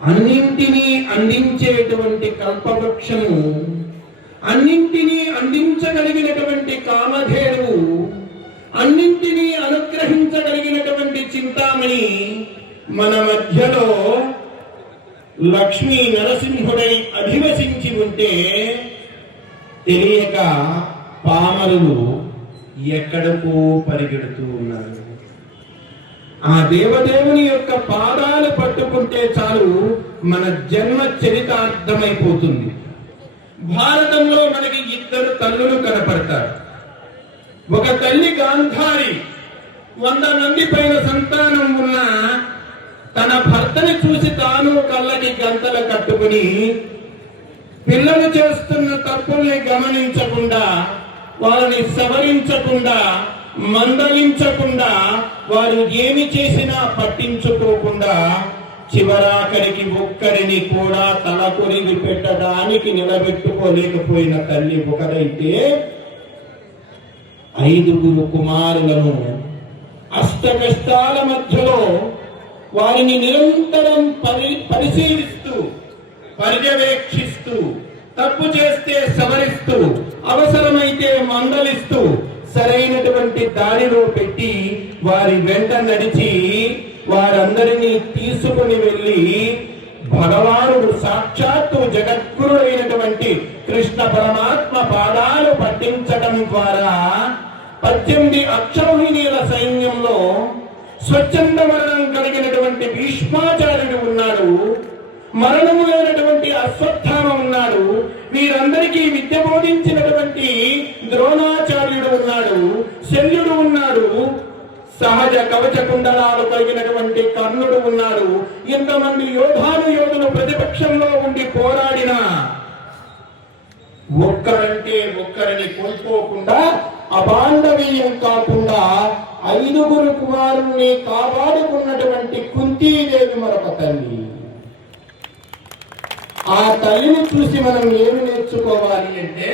అన్నింటినీ అందించేటువంటి కల్పవృక్షము అన్నింటినీ అందించగలిగినటువంటి కామధేనువు అన్నింటినీ అనుగ్రహించగలిగినటువంటి చింతామణి మన మధ్యలో లక్ష్మీ నరసింహుడై అధివసించి ఉంటే తెలియక పామరులు ఎక్కడకో పరిగెడుతూ ఉన్నారు. ఆ దేవదేవుని యొక్క పాదాలు పట్టుకుంటే చాలు మన జన్మ చరితార్థమైపోతుంది. భారతంలో మనకి ఇద్దరు తల్లులు కనపడతారు. ఒక తల్లి గాంధారి వంద మంది పైన సంతానం ఉన్న తన భర్తని చూసి తాను కళ్ళకి గంతలు కట్టుకుని పిల్లలు చేస్తున్న తప్పుల్ని గమనించకుండా వాళ్ళని సవరించకుండా మందలించకుండా వారు ఏమి చేసినా పట్టించుకోకుండా చివరాఖరికి ఒక్కరిని కూడా తలకొరిగి పెట్టడానికి నిలబెట్టుకోలేకపోయిన తల్లి ఒకరైతే ఐదుగురు కుమారులను అష్టకష్టాల మధ్యలో వారిని నిరంతరం పరి పరిశీలిస్తూ పర్యవేక్షిస్తూ తప్పు చేస్తే సవరిస్తూ అవసరమైతే మందలిస్తూ సరైనటువంటి దారిలో పెట్టి వారి వెంట నడిచి వారందరినీ తీసుకుని వెళ్ళి భగవానుడు సాక్షాత్తు జగద్గురుడైనటువంటి కృష్ణ పరమాత్మ పాదాలు పట్టించటం ద్వారా పద్దెనిమిది అక్షౌహిణీల సైన్యంలో స్వచ్ఛంద మరణం కలిగినటువంటి భీష్మాచార్యుడు ఉన్నాడు. మరణము లేనటువంటి అశ్వత్థామ ఉన్నాడు. వీరందరికీ విద్య బోధించినటువంటి ద్రోణ ఉన్నాడు శల్యుడు ఉన్నాడు సహజ కవచ కుండలాలు కలిగినటువంటి కర్ణుడు ఉన్నాడు. ఇంతమంది యోధాను యోధులు ప్రతిపక్షంలో ఉండి పోరాడిన ఒక్కరంటే ఒక్కరిని కోల్పోకుండా అబాండవీయం కాకుండా ఐదుగురు కుమారుణ్ణి కాపాడుకున్నటువంటి కుంతీదేవి మరొక తల్లి. ఆ తల్లిని చూసి మనం ఏమి నేర్చుకోవాలి అంటే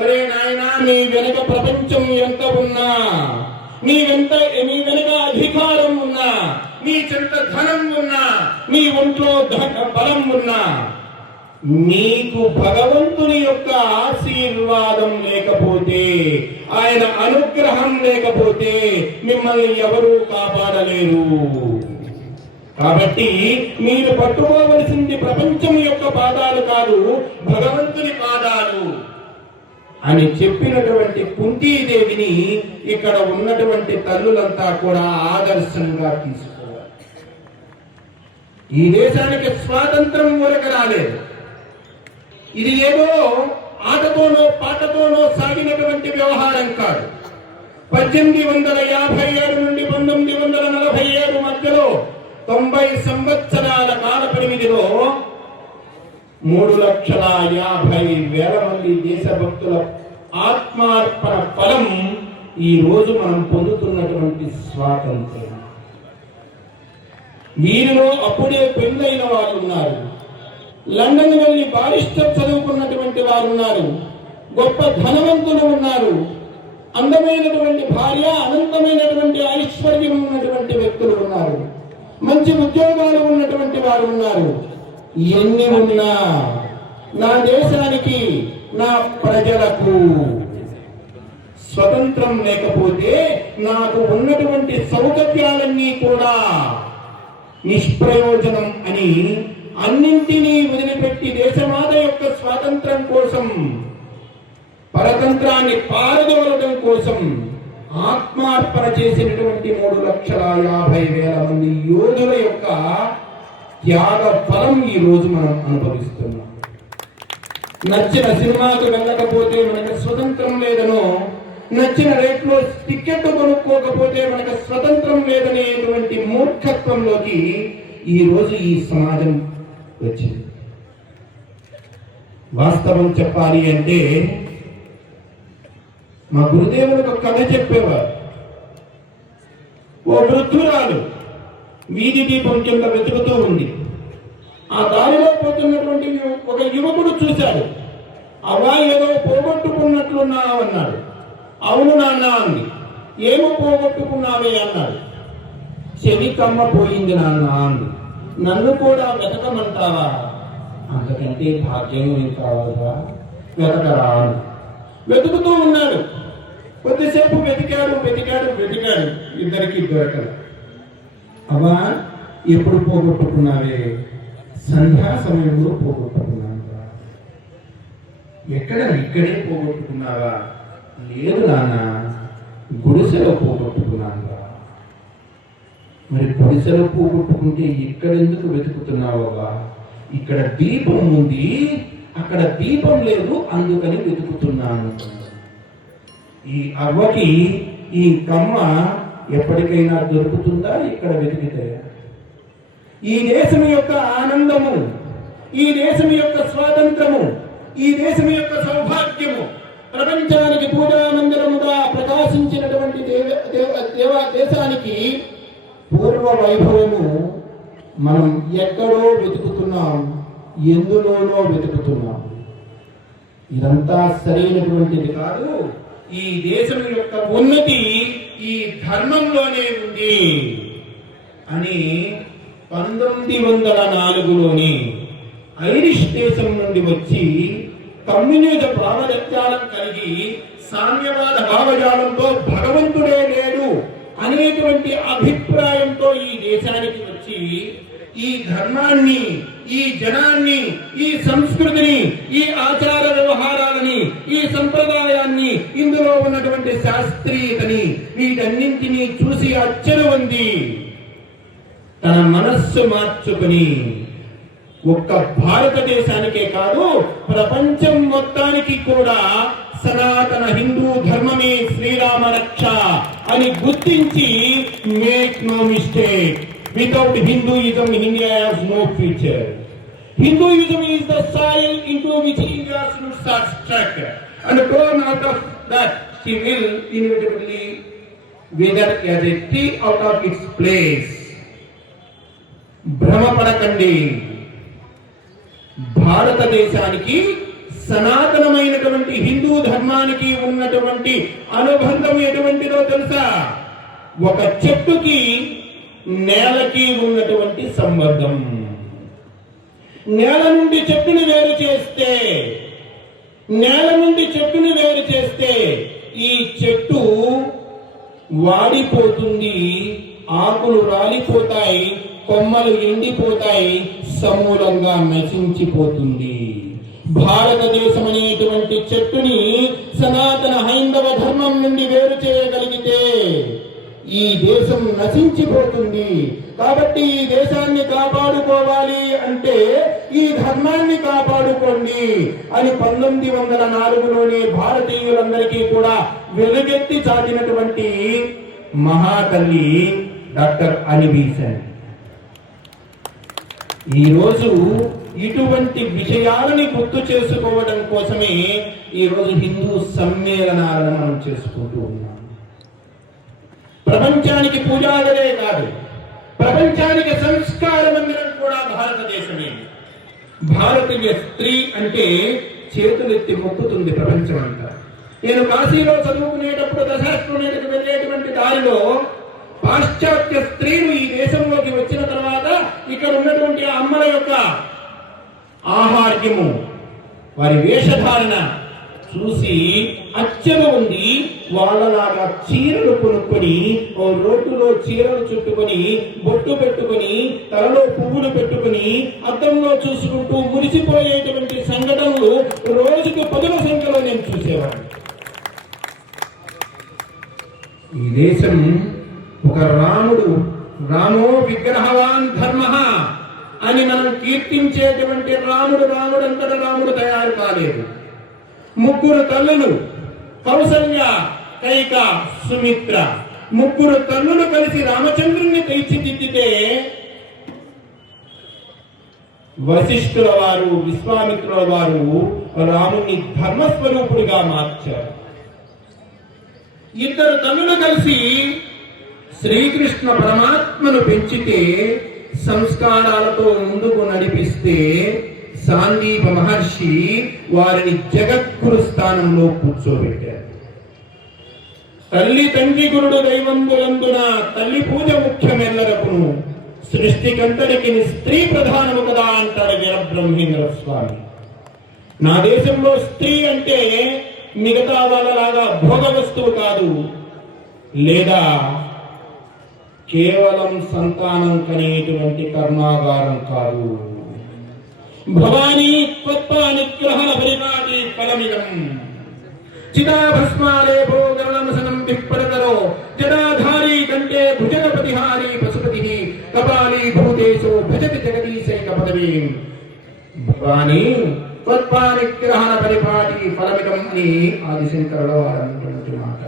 ఒరే నాయనా మీ వెనుక ప్రపంచం ఎంత ఉన్నా నీ వెంట నీ వెనుక అధికారం ఉన్నా నీ చెంత ధనం ఉన్నా నీ ఒంట్లో బలం ఉన్నా నీకు భగవంతుని యొక్క ఆశీర్వాదం లేకపోతే ఆయన అనుగ్రహం లేకపోతే మిమ్మల్ని ఎవరూ కాపాడలేరు. కాబట్టి మీరు పట్టుకోవలసింది ప్రపంచం యొక్క పాదాలు కాదు భగవంతుని పాదాలు. అని చెప్పినటువంటి కుంతీదేవిని ఇక్కడ ఉన్నటువంటి తల్లులంతా కూడా ఆదర్శంగా తీసుకోవాలి. ఈ దేశానికి స్వాతంత్రం ఊరక రాలేదు. ఇది ఏదో ఆటతోనో పాటతోనో సాగినటువంటి వ్యవహారం కాదు. పద్దెనిమిది వందల యాభై ఏడు నుండి పంతొమ్మిది వందల నలభై ఏడు మధ్యలో తొంభై సంవత్సరాల కాల పరిమితిలో మూడు లక్షల యాభై వేల దేశభక్తుల ఆత్మార్పణ ఫలం ఈ రోజు మనం పొందుతున్నటువంటి స్వాతంత్రం. వీరిలో అప్పుడే పెళ్ళైన వాళ్ళు ఉన్నారు లండన్ వెళ్ళి బారిస్టర్ చదువుకున్నటువంటి వారు ఉన్నారు గొప్ప ధనవంతులు ఉన్నారు. అందమైనటువంటి భార్య అనంతమైనటువంటి ఐశ్వర్యం ఉన్నటువంటి వ్యక్తులు ఉన్నారు. మంచి ఉద్యోగాలు ఉన్నటువంటి వారు ఉన్నారు. ఎన్ని ఉన్నా నా దేశానికి నా ప్రజలకు. స్వతంత్రం లేకపోతే నాకు ఉన్నటువంటి సౌకర్యాలన్నీ కూడా నిష్ప్రయోజనం అని అన్నింటినీ వదిలిపెట్టి దేశమాత యొక్క స్వాతంత్రం కోసం పరతంత్రాన్ని పారదోలడం కోసం ఆత్మార్పణ చేసినటువంటి మూడు లక్షల యాభై వేల మంది యోధుల యొక్క త్యాగ ఫలం ఈ రోజు మనం అనుభవిస్తున్నాం. నచ్చిన సినిమాకు వెళ్ళకపోతే మనకు స్వతంత్రం లేదనో నచ్చిన రేట్లో టికెట్ కొనుక్కోకపోతే మనకు స్వతంత్రం లేదనేటువంటి మూర్ఖత్వంలోకి ఈ రోజు ఈ సమాజం వచ్చింది. వాస్తవం చెప్పాలి అంటే మా గురుదేవుడు ఒక కథ చెప్పేవారు. ఓ వృద్ధురాలు వీధి దీపం కింద వెతుకుతూ ఉంది. ఆ దారిలో పోతున్నటువంటి ఒక యువకుడు చూశాడు. అవా ఏదో పోగొట్టుకున్నట్లున్నావు అన్నాడు అవును నాన్న అంది. ఏమో పోగొట్టుకున్నావే అన్నాడు. చెవి కమ్మ పోయింది నాన్న అంది. నన్ను కూడా వెతకమంటావా? అంతకంటే భాగ్యం ఏం కావాలా వెతకరా వెతుకుతూ ఉన్నాడు. కొద్దిసేపు వెతికాడు వెతికాడు వెతికాడు. ఇద్దరికి దొరకదు. అవ్వా ఎప్పుడు పోగొట్టుకున్నావే? సంధ్యా సమయంలో పోగొట్టుకున్నాను ఎక్కడ ఇక్కడే పోగొట్టుకున్నావా? లేదు నాన్న గుడిసెలో పోగొట్టుకున్నాను మరి గుడిసెలో పోగొట్టుకుంటే ఇక్కడ ఎందుకు వెతుకుతున్నావా ఇక్కడ దీపం ఉంది అక్కడ దీపం లేదు అందుకని వెతుకుతున్నాను. ఈ అవ్వకి ఈ కమ్మ ఎప్పటికైనా దొరుకుతుందా? ఇక్కడ వెతికితే? ఈ దేశం యొక్క ఆనందము ఈ దేశం యొక్క స్వాతంత్రము ఈ దేశం యొక్క సౌభాగ్యము ప్రపంచానికి పూజా మందిరముగా ప్రకాశించినటువంటి దేవ దేవ దేవ దేశానికి పూర్వ వైభవము మనం ఎక్కడో వెతుకుతున్నాం ఎందులోనో వెతుకుతున్నాం. ఇదంతా సరైనటువంటిది కాదు. ఈ దేశం యొక్క ఉన్నతి ఈ ధర్మంలోనే ఉంది అని పంతొమ్మిది వందల నాలుగులోని ఐరిష్ దేశం నుండి వచ్చి కమ్యూనిజ భావజత్యాలను కలిగి సామ్యవాద భావజాలంతో భగవంతుడే లేడు అనేటువంటి అభిప్రాయంతో ఈ దేశానికి వచ్చి ఈ ధర్మాన్ని ఈ జనాన్ని ఈ సంస్కృతిని ఈ ఆచార వ్యవహారాలని ఈ సంప్రదాయాన్ని ఇందులో ఉన్నటువంటి శాస్త్రీయతని వీటన్నింటినీ చూసి అచ్చరు ఉంది తన మనస్సు మార్చుకుని ఒక్క భారతదేశానికే కాదు ప్రపంచం మొత్తానికి కూడా సనాతన హిందూ ధర్మమే శ్రీరామ రక్ష అని గుర్తించి make no mistake without Hinduism India has no future Hinduism is the soil into which India should start struck and grown out of out of its place భ్రమపడకండి. భారతదేశానికి సనాతనమైనటువంటి హిందూ ధర్మానికి ఉన్నటువంటి అనుబంధం ఎటువంటిదో తెలుసా? ఒక చెట్టుకి నేలకి ఉన్నటువంటి సంబంధం. నేల నుండి చెట్టుని వేరు చేస్తే నేల నుండి చెట్టుని వేరు చేస్తే ఈ చెట్టు వాడిపోతుంది ఆకులు రాలిపోతాయి కొమ్మలు ఎండిపోతాయి సమూలంగా నశించిపోతుంది. భారతదేశం అనేటువంటి చెట్టుని సనాతన హైందవ ధర్మం నుండి వేరు చేయగలిగితే ఈ దేశం నశించిపోతుంది. కాబట్టి ఈ దేశాన్ని కాపాడుకోవాలి అంటే ఈ ధర్మాన్ని కాపాడుకోండి అని పంతొమ్మిది వందల నాలుగులోనే భారతీయులందరికీ కూడా వెలుగెత్తి చాటినటువంటి మహాతల్లి డాక్టర్ అనిబీసన్ ఈరోజు ఇటువంటి విషయాలని గుర్తు చేసుకోవడం కోసమే ఈరోజు హిందూ సమ్మేళనాలను మనం చేసుకుంటూ ఉన్నాం. ప్రపంచానికి పూజాగరే కాదు ప్రపంచానికి సంస్కార మందిరం కూడా భారతదేశమే. భారతీయ స్త్రీ అంటే చేతులెత్తి మొక్కుతుంది ప్రపంచం అంతా. నేను కాశీలో చదువుకునేటప్పుడు దశాశ్వమేధకు వెళ్ళేటువంటి దారిలో పాశ్చాత్య స్త్రీలు ఈ దేశంలోకి వచ్చిన తర్వాత ఇక్కడ ఉన్నటువంటి అమ్మల యొక్క ఆహార్యము వారి వేషధారణ చూసి అచ్చగా ఉంది వాళ్ళలాగా చీరలు కొనుక్కొని ఓ రోడ్డులో చీరలు చుట్టుకొని బొట్టు పెట్టుకొని తలలో పువ్వులు పెట్టుకొని అద్దంలో చూసుకుంటూ మురిసిపోయేటువంటి సంఘటనలు రోజుకు పదుల సంఖ్యలో నేను చూసేవాడిని. ఈ దేశం ఒక రాముడు రామో విగ్రహవాన్ ధర్మ అని మనం కీర్తించేటువంటి రాముడు రాముడు అంతట రాముడు తయారు కాలేదు. ముగ్గురు తల్లులు కౌసల్య కైక సుమిత్ర. ముగ్గురు తల్లులు కలిసి రామచంద్రుణ్ణి తీర్చిదిద్దితే వశిష్ఠుల వారు విశ్వామిత్రుల వారు రాముని ధర్మస్వరూపుడిగా మార్చారు. ఇద్దరు తల్లులు కలిసి శ్రీకృష్ణ పరమాత్మను పెంచితే సంస్కారాలతో ముందుకు నడిపిస్తే సాందీప మహర్షి వారిని జగద్గురు స్థానంలో కూర్చోబెట్టారు. తల్లి తండ్రి గురుడు దైవంబులందున తల్లి పూజ ముఖ్యమెల్లరకును సృష్టికంతటికి స్త్రీ ప్రధానము కదా అంటాడు వీరబ్రహ్మేంద్ర స్వామి. నా దేశంలో స్త్రీ అంటే మిగతా వాళ్ళలాగా భోగ వస్తువు కాదు లేదా కేవలం సంతానం కనేటువంటి కర్మాగారం కాదు. భవానీ త్వత్పానిగ్రహణ పరిపాటి ఫలమిదం చిదాభస్మాలేభో గరుణమసనం విప్పరతరో జడాధారీ కంటే భుజగపతిహారీ పశుపతి కపాలీ భూతేశో భజతి జగదీశైక పదవీ. భవానీ త్వత్పానిగ్రహణ పరిపాటి ఫలమిదం అని ఆదిశంకరుల వారు అన్నటువంటి మాట.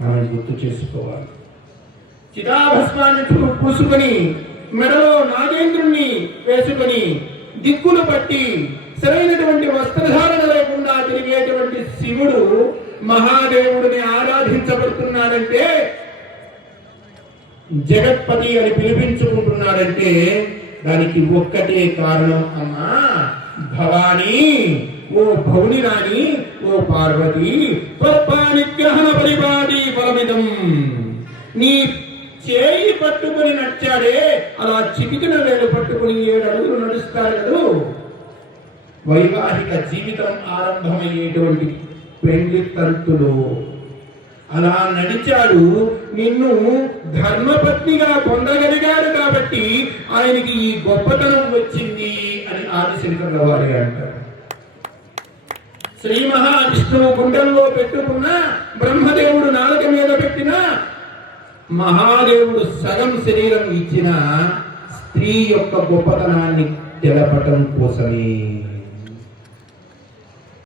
మనం గుర్తు చేసుకోవాలి. చిదాభస్మాన్ని చూ- పూసుకొని మెడలో నాగేంద్రుణ్ణి వేసుకొని దిక్కులు పట్టి సరైనటువంటి వస్త్రధారణ లేకుండా తిరిగేటువంటి శివుడు మహాదేవుడిని ఆరాధించబడుతున్నాడంటే జగత్పతి అని పిలిపించుకుంటున్నాడంటే దానికి ఒక్కటే కారణం అమ్మా. భవానీ ఓ భౌని రాణి ఓ పార్వతి నిగ్రహణ పరిపాటి ఫలమిదం నీ చేయి పట్టుకుని నడిచాడే. అలా చికిటిన వేలు పట్టుకుని ఏడు అడుగులు నడుస్తాడు వైవాహిక జీవితం ఆరంభమయ్యేటువంటి పెళ్ళి తంతులు అలా నడిచాడు. నిన్ను ధర్మపత్నిగా పొందగలిగాడు కాబట్టి ఆయనకి ఈ గొప్పతనం వచ్చింది అని ఆదిశంకర వారి అంటారు. శ్రీ మహావిష్ణువు గుండెల్లో పెట్టుకున్న బ్రహ్మదేవుడు నాలుక మీద పెట్టిన మహాదేవుడు సగం శరీరం ఇచ్చిన స్త్రీ యొక్క గొప్పతనాన్ని తెలపటం కోసమే.